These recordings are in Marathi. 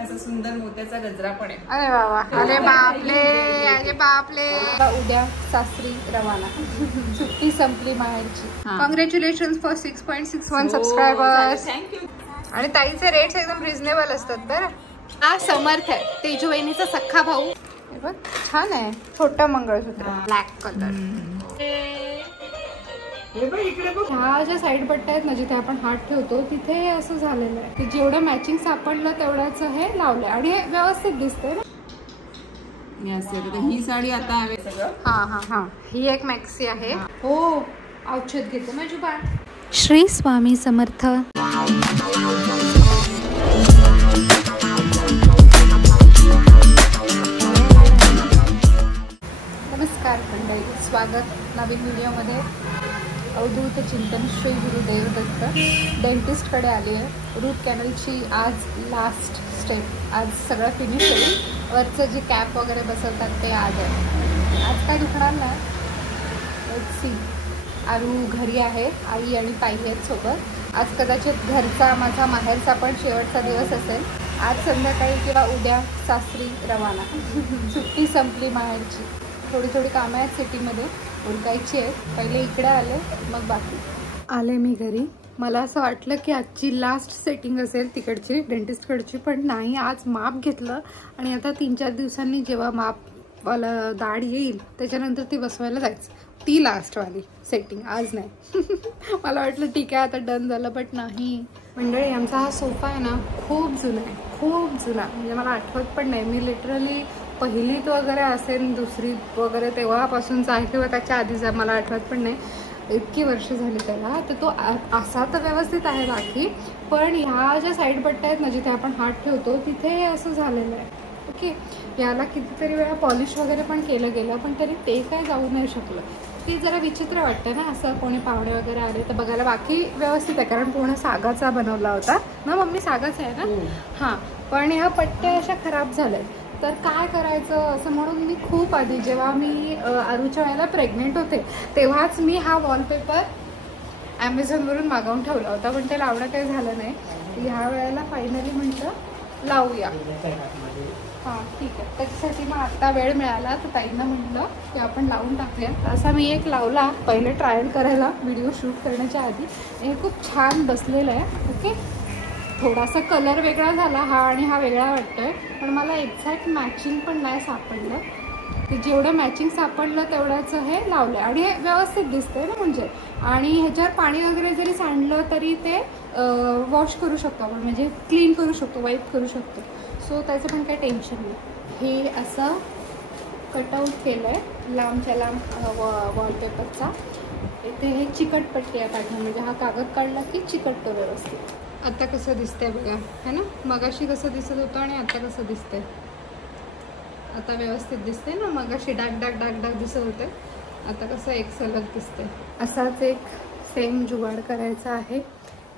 असं सुंदर मोत्याचा गजरा पण आहे. अरे बाबा, अरे बापले, अरे बापले. उद्या सासरी रवाना. सुट्टी संपली माहेरची. Congratulations for 6.61 subscribers. थँक्यू. आणि ताईचे रेट्स एकदम रिझनेबल असतात बरं. हा समर्थ आहे, तेजू वहिनीचा सख्खा भाऊ. हे बघ छान आहे, छोटा मंगळसूत्र ब्लॅक कलर. ह्या ज्या साईड पट्ट्या आहेत ना जिथे आपण हात ठेवतो तिथे असं झालेलं आहे की जेवढं मॅचिंग सापडलं तेवढ्याच हे लावलंय आणि हे व्यवस्थित दिसतंय ना. ही साडी आता हवे सगळं. हा ही एक मॅक्सी आहे. हो, औषध घेते माझी बाळ. श्री स्वामी समर्थ. नमस्कार मंडळी, स्वागत नवीन व्हिडिओमध्ये. अवधूत चिंतन श्री गुरुदेव दत्त. डेंटिस्टकडे आली आहे. रूट कॅनलची आज लास्ट स्टेप. आज सगळं फिनिश होईल. वरचं जे कॅप वगैरे बसवतात ते आज आहे. आज काय दुखणार नाही. Let's see. आरू घरी आहे, आई आणि ताई आहेत सोबत. आज कदाचित घरचा माझा माहेरचा पण शेवटचा दिवस असेल. आज संध्याकाळी किंवा उद्या सासरी रवाना. सुट्टी संपली माहेरची. थोडी कामं आहेत सिटीमध्ये, उरकायची आहेत. पहिले इकडे आले, मग बाकी. आले मी घरी. मला असं वाटलं की आजची लास्ट सेटिंग असेल तिकडची, डेंटिस्टकडची, पण नाही. आज माप घेतलं आणि आता 3-4 दिवसांनी जेव्हा मापवाला दाढ येईल त्याच्यानंतर ती बसवायला जायचं. ती लास्टवाली सेटिंग आज नाही. मला वाटलं ठीक आहे आता डन झालं, बट नाही. मंडळी, आमचा हा सोफा आहे ना खूप जुना आहे, खूप जुना. म्हणजे मला आठवत पण नाही. मी लिटरली पहिलीत वगैरे असेल, दुसरीत वगैरे तेव्हापासूनचा आहे किंवा त्याच्या आधीचा, मला आठवत पण नाही. इतकी वर्ष झाली त्याला. तर तो असा तर व्यवस्थित आहे बाकी, पण ह्या ज्या साईड पट्ट्या आहेत ना जिथे आपण हात ठेवतो तिथे असं झालेलं आहे. ओके, याला कितीतरी वेळा पॉलिश वगैरे पण केलं गेलं, पण तरी ते काय जाऊ नाही शकलं. ती जरा विचित्र वाटतं ना, असं कोणी पाहुणे वगैरे आले तर बघायला. बाकी व्यवस्थित आहे कारण पूर्ण सागाचा बनवला होता ना. मम्मी सागाचा आहे ना. हां, पण ह्या पट्ट्या अशा खराब झाल्या. तर काय करायचं असं म्हणून मी खूप आधी, जेव्हा मी आरूच्या वेळेला प्रेग्नेंट होते तेव्हाच मी हा वॉलपेपर ॲमेझॉनवरून मागवून ठेवला होता, पण ते लावणं काही झालं नाही. ह्या वेळेला फायनली म्हटलं लावूया. हां ठीक आहे. त्याच्यासाठी मग आत्ता वेळ मिळाला तर ताईंना म्हटलं की आपण लावून टाकूया. असा मी एक लावला पहिले ट्रायल करायला व्हिडिओ शूट करण्याच्या आधी. हे खूप छान बसलेलं आहे. ओके, थोडासा कलर वेगळा झाला हा आणि हा वेगळा वाटतोय, पण मला एक्झॅक्ट मॅचिंग पण नाही सापडलं. की जेवढं मॅचिंग सापडलं तेवढ्याचं हे लावलं आहे आणि हे व्यवस्थित दिसतंय ना. म्हणजे आणि ह्याच्यावर पाणी वगैरे जरी सांडलं तरी ते वॉश करू शकतो आपण, म्हणजे क्लीन करू शकतो, वाईप करू शकतो. सो त्याचं पण काही टेन्शन नाही. हे असं कटआउट केलं आहे लांबच्या लांब वॉलपेपरचा. इथे हे चिकटपट्टी आहे पाठवून, म्हणजे हा कागद काढला की चिकटतो व्यवस्थित. आता कसं दिसतंय बघा, है ना. मगाशी कसं दिसत होतं आणि आता कसं दिसतंय. आता व्यवस्थित दिसते ना. मगाशी डाग डाग डाग डाग दिसत होते, आता कसं एक सलग दिसतंय. असाच एक सेम जुगाड करायचा आहे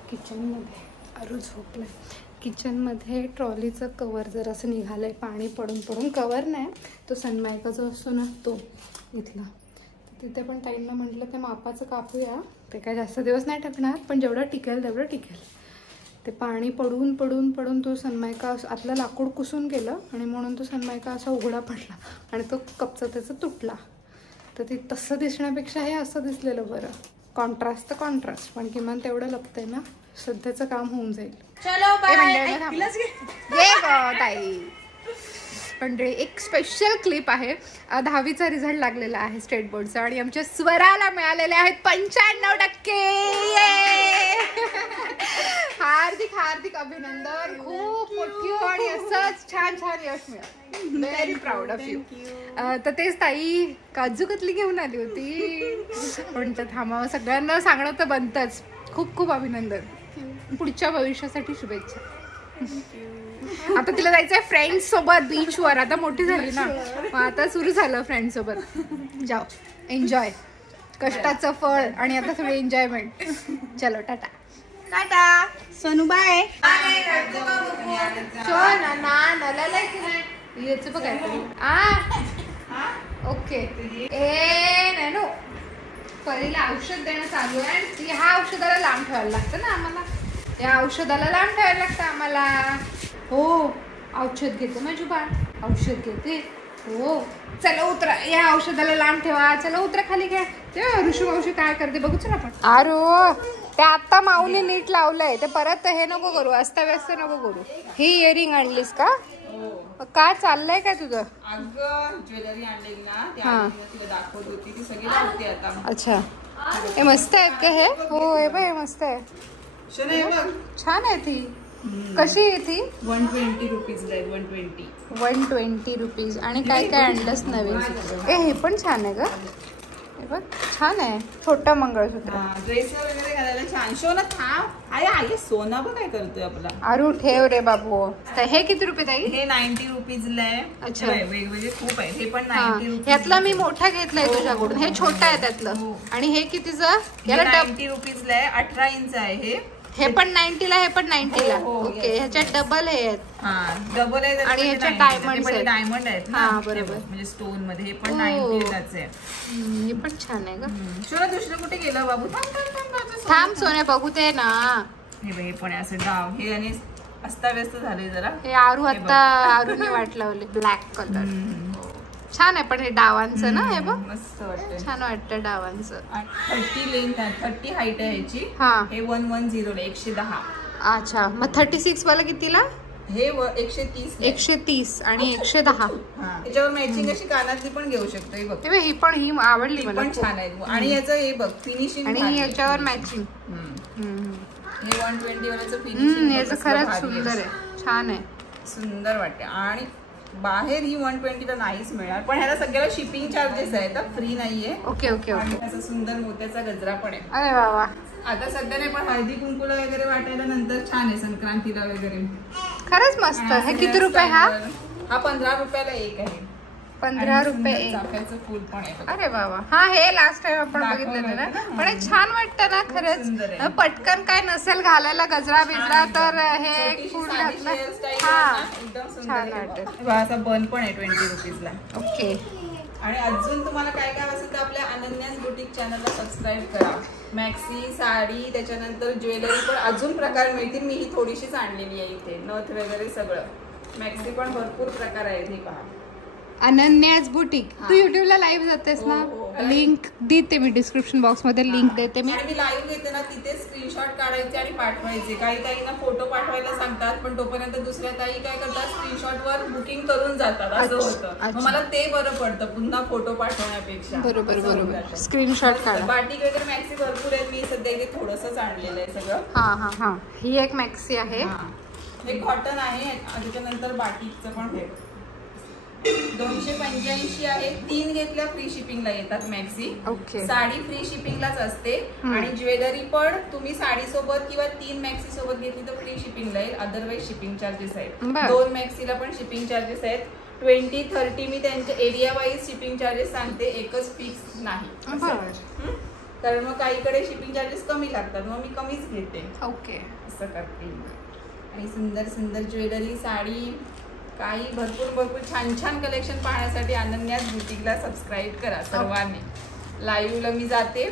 किचनमध्ये. आरू झोपलाय. किचनमध्ये ट्रॉलीचं कवर जर असं निघालंय, पाणी पडून पडून. कवर नाही, तो सनमायका जो असतो ना तो इथला. तिथे पण ताईंना म्हटलं ते मापाचं कापूया. ते काय जास्त दिवस नाही टाकणार, पण जेवढं टिकेल तेवढं टिकेल. ते पाणी पडून पडून पडून तो सनमायका आपलं लाकूड कुसून गेलं आणि म्हणून तो सनमायका असा उघडा पडला आणि तो कपचा त्याचा तुटला. तर ते तसं दिसण्यापेक्षा हे असं दिसलेलं बरं. कॉन्ट्रास्ट तर कॉन्ट्रास्ट, पण किमान तेवढं लपतंय ना. सध्याचं काम होऊन जाईल. चलो बाय. ताई मंडळी, एक स्पेशल क्लिप आहे. 10वीचा रिझल्ट लागलेला आहे स्टेट बोर्डचा आणि आमच्या स्वराला मिळालेले आहेत 95%. हार्दिक हार्दिक अभिनंदन. खूप मोठी आणि असंच छान छान यश मिळालं. Very proud of you. तर तेच ताई काजू कतली घेऊन आली होती. पण तर थांबावं, सगळ्यांना सांगणं तर बनतंच. खूप खूप अभिनंदन. पुढच्या भविष्यासाठी शुभेच्छा. आता तिला जायचंय फ्रेंड्स सोबत बीचवर. आता मोठी झाली ना, मग आता सुरू झालं फ्रेंड्स सोबत. जाओ, एन्जॉय. कष्टाचं फळ आणि आता थोडी एन्जॉयमेंट. चलो टाटा. टाटा सोनू, बाय. याचं बघायचं. ओके. ए नॅनो परीला औषध देणं चालू आहे आणि ह्या औषधाला लांब ठेवायला लागतं ना आम्हाला. या औषधाला लांब ठेवायला लागतं आम्हाला. हो औषध घेते माझी बाळ, औषध घेते. हो चला उतरा, या औषधाला लांब ठेवा. चला उतरा खाली घ्या. ते ऋषी मावशी काय करते बघू चला आपण. अरे ते आता माऊली नीट लावलंय ते परत हे नको करू, अस्ताव्यस्त नको करू. ही इयरिंग आणलीस का? काय चाललंय काय तुझं? अगं ज्वेलरी आणलेली ना, तिला दाखवत होती, ती सगळी लावते आता. अच्छा हे मस्त आहेत का हे? हो हे बघ मस्त आहे, छान आहे. ती कशी आहे ती? 120 रुपीजला आहे. 120 120 रुपीज. आणि काय काय आणलंस नवीन? हे पण छान आहे ग, हे बघ छान आहे. छोटं मंगळसूत्र ड्रेस वगैरे घालायला छान. शो ना थांब, आहे सोना बघ काय करतोय आपला. अरू ठेव रे बाबू. हे किती रुपये ताई? हे 90 रुपीजला आहे. अच्छा वेगवेगळे खूप आहे. हे पण 90 रुपीज. यातला मी मोठा घेतलाय तुझ्याकडून, हे छोटा आहे त्यातलं. आणि हे कितीचं? याला 90 रुपीजला आहे. 18 इंच आहे हे पण 90 ला, हे पण 90 ला. ओके ह्याच्यात डबल हे आहेत. डबल आहे आणि ह्याच्यात डायमंड आहेत ना. बरोबर, म्हणजे स्टोन मध्ये. हे पण 90 लाच आहे. हे पण छान आहे ग. शोना दुसरं कुठे गेलं बाबू? थांब सोने बघू ते ना. हे पण असं डाव हे आणि अस्ताव्यस्त झाले जरा. हे आरू आता आरूने वाट लावली ब्लॅक कलर. छान आहे पण हे डावांचं ना. हे बघ मस्त वाटतं, छान वाटतं डावांचं. 30 लेंथ आहे, 30 हाईट आहे ह्याची. हे 110 110. अच्छा मग 36 वाला कितीला? हे 130 130 आणि 110. त्याच्यावर मॅचिंग अशी कानातली पण घेऊ शकतो. हे बघ ही पण ही आवडली मला, पण छान आहे. आणि याचं हे बघ फिनिशिंग, आणि याच्यावर मॅचिंग. हे 120 वाल्याचं फिनिशिंग याचं खरंच सुंदर आहे, छान आहे, सुंदर वाटते. आणि बाहेर ही 120 ला नाहीच मिळणार, पण ह्याला सगळ्याला शिपिंग चार्जेस आहेत, फ्री नाहीये. Okay okay okay. असं सुंदर मोत्याचा गजरा पण आहे. अरे वा वा. आता सध्या नाही, पण हळदी कुंकूला वगैरे वाटायला नंतर छान आहे, संक्रांतीला वगैरे. खरंच मस्त. हे किती रुपये? हा 15 रुपयाला एक आहे. 15 रुपये एक. चाफ्याचं फूल पण आहे. अरे बाबा. हा हे लास्ट टाइम आपण बघितलेलं ना. पण हे छान वाटतं ना खरंच. पटकन काय नसेल घालायला गजरा बिजरा तर हे फूल घातलं. हा छान वाटत. असा बन पण आहे 20 रुपीजला. ओके. आणि अजून तुम्हाला काय काय असेल तर आपल्या अनन्यास बुटीक चॅनलला सबस्क्राईब करा. मॅक्सी, साडी, त्याच्यानंतर ज्वेलरी पण अजून प्रकार मिळतील. मी ही थोडीशीच आणलेली आहे इथे, नथ वगैरे सगळं. मॅक्सी पण भरपूर प्रकार आहेत. हे पहा अनन्यास बुटीक. तू युट्यूबला लाईव्ह जातेस ना? लिंक देते मी डिस्क्रिप्शन बॉक्स मध्ये, लिंक देते मी. आणि मी लाईव्ह घेते ना, तिथे स्क्रीनशॉट काढायचे आणि पाठवायचे. काही ताईंना फोटो पाठवायला सांगतात, पण तोपर्यंत दुसऱ्या ताई काय करतात, स्क्रीनशॉट वर बुकिंग करून जातात. असं होतं. मला ते बरं पडतं पुन्हा फोटो पाठवण्यापेक्षा. बरोबर बरोबर. स्क्रीनशॉट काढा. बाटिक वगैरे मॅक्सी भरपूर आहेत. मी सध्या इथे थोडंसंच आणलेलं आहे सगळं. हा हा हा. ही एक मॅक्सी आहे. हे कॉटन आहे. त्याच्यानंतर बाटिकचं पण हे 285 आहे. 3 घेतल्या फ्री शिपिंगला येतात मॅक्सी. ओके. साडी फ्री शिपिंगलाच असते. आणि ज्वेलरी पण तुम्ही साडी सोबत किंवा 3 मॅक्सी सोबत घेतली तर फ्री शिपिंगला येईल. अदरवाईज शिपिंग चार्जेस आहेत. 2 मॅक्सीला पण शिपिंग चार्जेस आहेत. 20, 30 मी त्यांच्या एरिया वाईज शिपिंग चार्जेस सांगते, एकच फिक्स नाही. कारण मग काहीकडे शिपिंग चार्जेस कमी लागतात, मग मी कमीच घेते. ओके असं करते. आणि सुंदर सुंदर ज्वेलरी, साडी, काही भरपूर भरपूर छान छान कलेक्शन पाहण्यासाठी अनन्यास बुटीकला सबस्क्राईब करा सर्वांनी. लाईव्हला मी जाते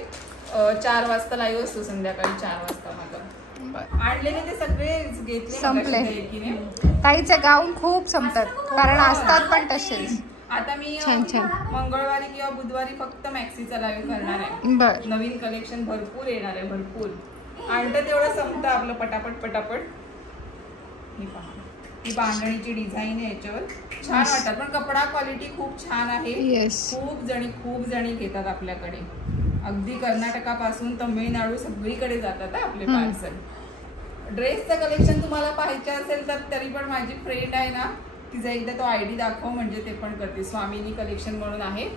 4 वाजता लाईव्ह असतो, संध्याकाळी 4 वाजता. माझं आणलेले ते सगळे घेतले, संपले. ताईचे गाऊन खूप संपतात कारण असतात पण तसेच. आता मी छान छान मंगळवारी किंवा बुधवारी फक्त मॅक्सीचा लाईव्ह करणार आहे. नवीन कलेक्शन भरपूर येणार आहे. भरपूर आणतं तेवढं संपतं आपलं पटापट पटापट. ही पहा, ही बांधणीची डिझाईन आहे, याच्यावर छान वाटतात. पण कपडा क्वालिटी खूप छान आहे. खूप जणी घेतात आपल्याकडे. अगदी कर्नाटकापासून तमिळनाडू सगळीकडे जातात आपले पार्सल. ड्रेसचं कलेक्शन तुम्हाला पाहायचं असेल तर तरी पण माझी फ्रेंड आहे ना, तिचा एकदा तो आयडी दाखव, म्हणजे ते पण करते. स्वामिनी कलेक्शन म्हणून आहे.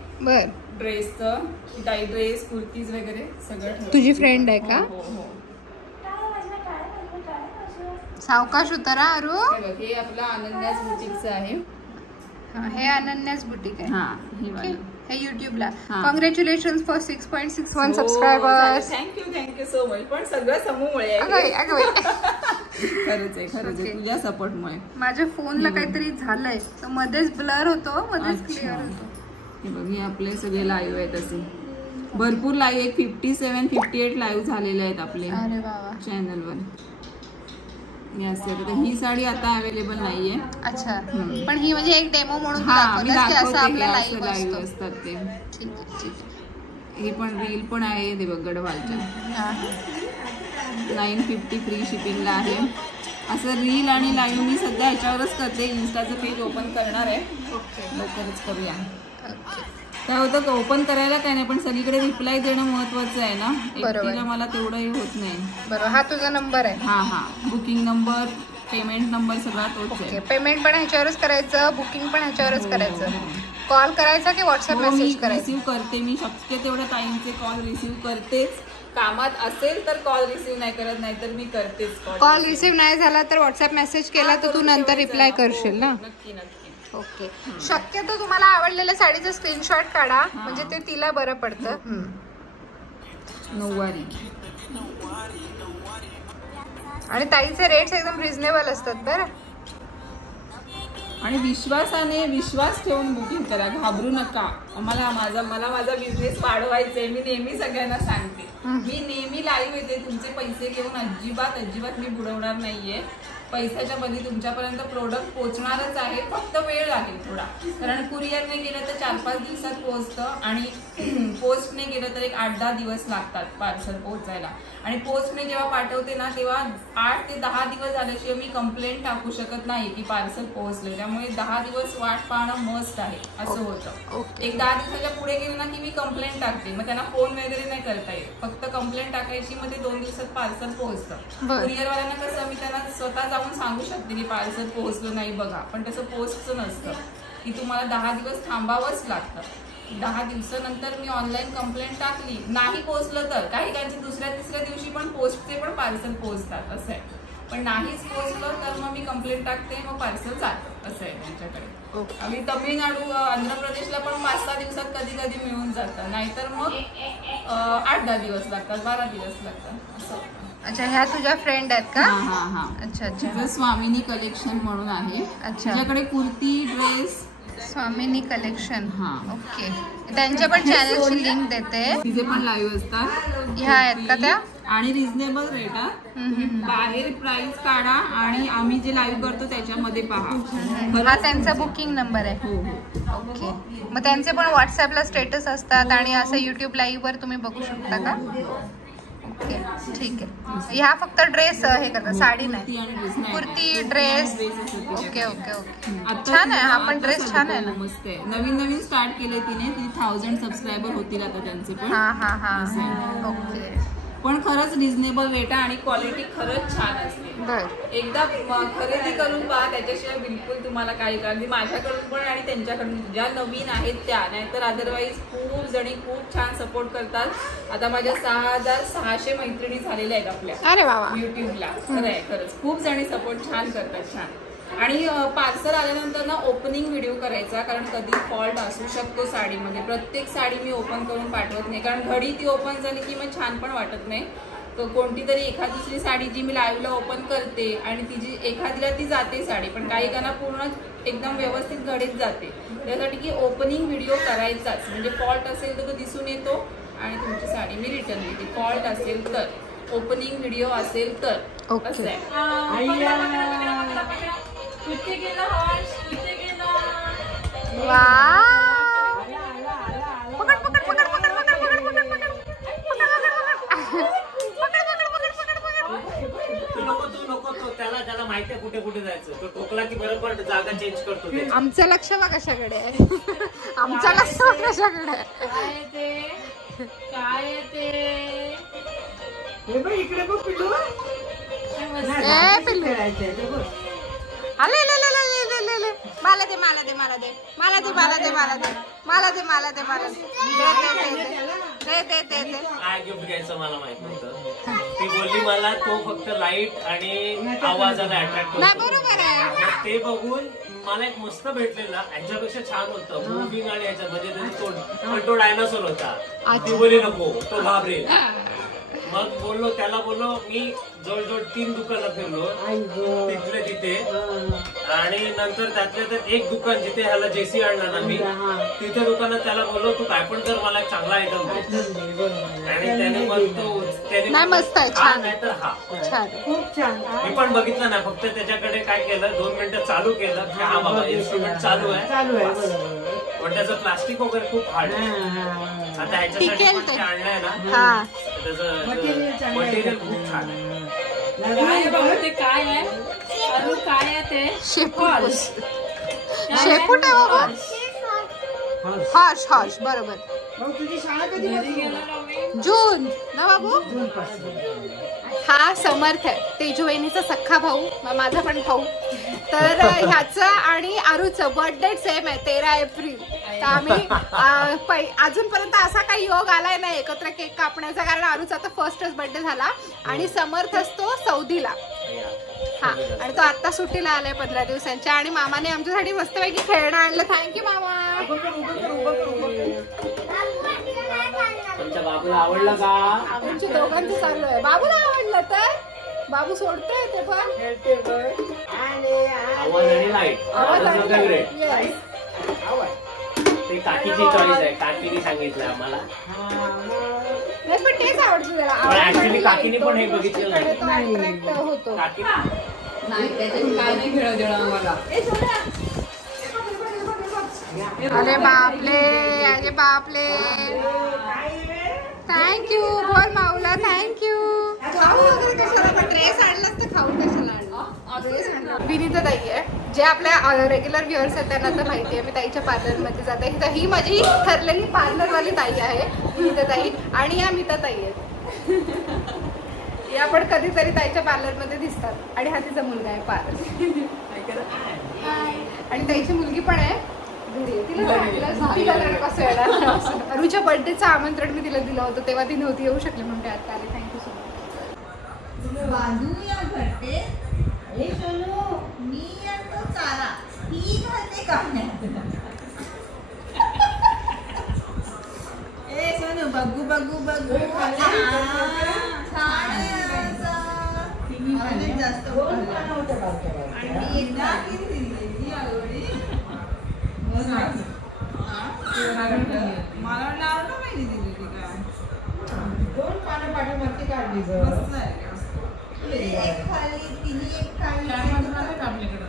ड्रेसचं टाई ड्रेस, कुर्तीज वगैरे सगळं. तुझी फ्रेंड आहे का? हो हो. सावकाश उतरा अरू. हे आपलं अनन्यास बुटीकचं आहे. हे अनन्यास बुटीक आहे. हे युट्यूबला. Congratulation for 6.61 subscribers. Thank you so much. पण सगळं समूहमुळे खरंच आहे तुझ्या सपोर्टमुळे. माझ्या फोनला काहीतरी झालंय, मध्येच ब्लर होतो, मध्येच क्लिअर होतो. हे बघ, हे आपले सगळे लाईव्ह आहेत असे. भरपूर लाईव्ह, एक 57-58 लाईव्ह झालेले आहेत आपले चॅनलवर. ही साडी आता अवेलेबल नाहीये. अच्छा, पण ही म्हणजे एक डेमो म्हणून लाईव्ह असतात ते. हे पण रील पण आहे ते बघ, गडवालच्या 950 फ्री शिपिंगला आहे. असं रील आणि लाईव्ह मी सध्या ह्याच्यावरच करते. इन्स्टाचं पेज ओपन करणार आहे, लवकरच करूया. काय होतं ओपन करायला काय नाही, पण सगळीकडे रिप्लाय देणं महत्वाचं आहे ना. एकटीला मला तेवढंही होत नाही. बरोबर. हा तुझा नंबर आहे? हा, बुकिंग नंबर, पेमेंट नंबर सगळा तोच आहे. पेमेंट पण ह्याच्यावरच करायचं, बुकिंग पण ह्याच्यावरच करायचं. कॉल करायचा की व्हॉट्सअप मेसेज करायचा? रिसीव्ह करते मी, शक्य तेवढ्या टाइमचे कॉल रिसीव्ह करतेच. कामात असेल तर कॉल रिसीव्ह नाही करत, नाही तर मी करतेच. कॉल रिसीव्ह नाही झाला तर व्हॉट्सअप मेसेज केला तर तू नंतर रिप्लाय करशील ना? नक्की. ओके. शक्यतो तुम्हाला आवडलेल्या साडीचं स्क्रीनशॉट काढा, म्हणजे ते तिला बरं पडतं. नऊवारी आणि ताईचे रेट्स एकदम रिझनेबल असतात बरं. आणि विश्वास ठेवून बुकिंग करा, घाबरू नका. मला माझा बिझनेस वाढवायचा. मी नेहमी सगळ्यांना सांगते, मी नेहमी लाईव्ह येते. तुमचे पैसे घेऊन अजिबात मी बुडवणार नाहीये. पैशाच्या बदली तुमच्यापर्यंत प्रोडक्ट पोहोचणारच आहे, फक्त वेळ लागेल थोडा. कारण कुरिअरने गेलं तर 4-5 दिवसात पोहोचतं आणि पोस्टने गेलं तर एक 8-10 दिवस लागतात पार्सल पोहोचायला. आणि पोस्टने जेव्हा पाठवते ना तेव्हा 8 ते 10 दिवस झाल्याशिवाय मी कंप्लेंट टाकू शकत नाही की पार्सल पोहोचले. त्यामुळे 10 दिवस वाट पाहणं मस्ट आहे. असं होतं. एक 10 दिवसाच्या पुढे गेले ना की मी कंप्लेंट टाकते. मग त्यांना फोन वगैरे नाही करता येत, फक्त कंप्लेंट टाकायची. मग ते 2 दिवसात पार्सल पोहोचतं. कुरिअरवाल्यांना कसं मी त्यांना स्वतः जाऊन सांगू शकते की पार्सल पोहोचलं नाही बघा, पण तसं पोस्टचं नसतं की तुम्हाला 10 दिवस थांबावंच लागतं. 10 दिवसानंतर मी ऑनलाईन कंप्लेंट टाकली, नाही पोहोचलं तर काही काहींचे 2-3 दिवशी पण पोस्टचे पण पार्सल पोहोचतात, असं आहे. पण नाहीच पोहोचलं तर मग मी कंप्लेंट टाकते, मग पार्सल जातं, असं आहे त्यांच्याकडे. आणि तमिळनाडू, आंध्र प्रदेशला पण 5-6 दिवसात कधी मिळून जातं, नाहीतर मग 8-10 दिवस लागतात, 12 दिवस लागतात, असं. अच्छा, ह्या तुझ्या फ्रेंड आहेत का? हा. अच्छा. स्वामिनी कलेक्शन म्हणून आहे. अच्छा. तुझ्याकडे कुर्ती, ड्रेस. स्वामिनी कलेक्शन. ओके. त्यांच्या पण चॅनलची लिंक देते. तिचे पण लाईव्ह असतात. ह्या आहेत का त्या? आणि रिझनेबल रेट आहे. बाहेर प्राइस काढा आणि आम्ही जे लाईव्ह करतो त्याच्यामध्ये पहा. हा त्यांचा बुकिंग नंबर आहे. हो. ओके. मग त्यांचे पण व्हॉट्सअपला स्टेटस असतात आणि असं युट्यूब लाईव्ह वर तुम्ही बघू शकता का? ओके, ठीक आहे. ह्या फक्त ड्रेस हे करतात, साडी नाही. कुर्ती, ड्रेस. ओके. छान आहे हा पण ड्रेस, छान आहे ना. मस्त आहे. नवीन स्टार्ट केले तिने. 1000 सबस्क्रायबर होतील आता त्यांचे पण. हा. ओके. पण खरंच रिझनेबल रेट आहे आणि क्वालिटी खरंच छान असते. एकदा खरेदी करून पहा, त्याच्याशिवाय बिलकुल तुम्हाला काही काळजी. माझ्याकडून पण आणि त्यांच्याकडून, ज्या नवीन आहेत त्या, नाहीतर अदरवाईज खूप जणी खूप छान सपोर्ट करतात. आता माझ्या 6600 मैत्रिणी झालेल्या आहेत आपल्या. अरे वा. युट्यूबला. खरंच खूप जणी सपोर्ट छान करतात, छान. आणि पार्सल आल्यानंतर ना ओपनिंग व्हिडिओ करायचा, कारण कधी फॉल्ट असू शकतो साडीमध्ये. प्रत्येक साडी मी ओपन करून पाठवत नाही, कारण घडी ती ओपन झाली की मग छान पण वाटत नाही. तर कोणती तरी एखादी दुसरी साडी जी मी लाईव्हला ओपन करते आणि तिची एखादीला ती जाते साडी, पण काही काना पूर्ण एकदम व्यवस्थित घडीत जाते. त्यासाठी की ओपनिंग व्हिडिओ करायचाच, म्हणजे फॉल्ट असेल तर तो दिसून येतो आणि तुमची साडी मी रिटर्न देते. फॉल्ट असेल तर, ओपनिंग व्हिडिओ असेल तर, असं आहे. त्याला माहितीये कुठे जायचं. तो टोकला की बरोबर जागा चेंज करतो. आमचं लक्ष बघ कशाकडे आहे. आमचं लक्ष कशाकडे आहे. काय ते इकडे बघ पिल्लू. काय गिफ्ट घ्यायचं मला माहित नव्हतं. ती बोलली मला तो फक्त लाईट आणि आवाजाला अट्रॅक्ट होतो. ते बघून मला एक मस्त भेटलेला, ह्याच्यापेक्षा छान होतं मुव्हिंग आणि ह्याच्यात, म्हणजे तो डायनासोर होता. ती बोलली नको, तो घाबरेल. मग बोललो त्याला, बोललो मी जवळजवळ 3 दुकानं फिरलो तिथले तिथे, आणि नंतर त्यातले तर एक दुकान जिथे ह्याला जेसी आणला ना मी, तिथे दुकानात त्याला बोललो तू काय पण कर, मला एक चांगला आयटम दे. आणि त्याने मग तो नाही मस्त आहे, छान नाही तर हा छान खूप छान. मी पण बघितलं ना, फक्त त्याच्याकडे काय केलं 2 मिनिटं चालू केलं की हा बाबा इन्स्ट्रुमेंट चालू आहे. पण त्याचं प्लास्टिक वगैरे खूप हार्ड आहे. आता ह्याच्यासाठी आणलंय ना, त्याचं मटेरियल खूप छान आहे. ते काय आहे अजून काय आहे ते शेपूट शेपूट आहे बाबा. हॉर्स हॉर्स बरोबर. तुझी शाळा कधी जून ना बाबू. हा समर्थ आहे, तेजू वहिनीचा सख्खा भाऊ, माझा पण भाऊ. तर ह्याचं आणि आरूचं बर्थडे सेम आहे, 13 एप्रिल. तर आम्ही अजूनपर्यंत असा काही योग आलाय नाही एकत्र केक कापण्याचा, कारण आरूचा तर फर्स्टच बर्थडे झाला आणि समर्थ असतो सौदीला. हा, आणि तो आता सुट्टीला आलाय 15 दिवसांच्या. आणि मामाने आमच्यासाठी मस्तपैकी खेळणं आणलं. थँक्यू मामा. तुमच्या बाबूला आवडलं का? आमच्या दोघांचं चालू आहे. बाबूला आवडलं तर बाबू सोडतोय ते पण. आवाज आणि लाईट ते काकीची चॉईस आहे, काकीने सांगितलं आम्हाला. नाही पण तेच आवडतं त्याला. ऍक्च्युली काकीने पण हे बघितलेलं नाही. होतो नाही त्याच्यात काय नाही खेळत देणार आम्हाला. अरे बापले, अरे बापले. थँक्यू बोल माऊला, थँक्यू. खाऊ वगैरे कशाला, पण ड्रेस आणलाच तर खाऊ कशाला आणला. ड्रेस आणला. विनीता ताई आहे, जे आपल्या रेग्युलर व्ह्युअर्स आहेत त्यांना तर माहिती आहे मी ताईच्या पार्लरमध्ये जाते. तर ही माझी ठरलेली पार्लरवाली ताई आहे विनीता ताई, आणि या मिता ताई आहेत. या पण कधीतरी ताईच्या पार्लरमध्ये दिसतात. आणि हा तिचा मुलगा आहे पार्लर, आणि ताईची मुलगी पण आहे घरी. अरुच्या बर्थडेचं आमंत्रण मी तिला दिलं होतं, तेव्हा ती नव्हती येऊ शकली म्हणून आता आले. Thank you so much. बघू बघू बघू जास्त मला आवडलं माहिती दिली काय 2 पानं पाठीवरती काढली. एक खाली तिने एक खाली आपल्याकडे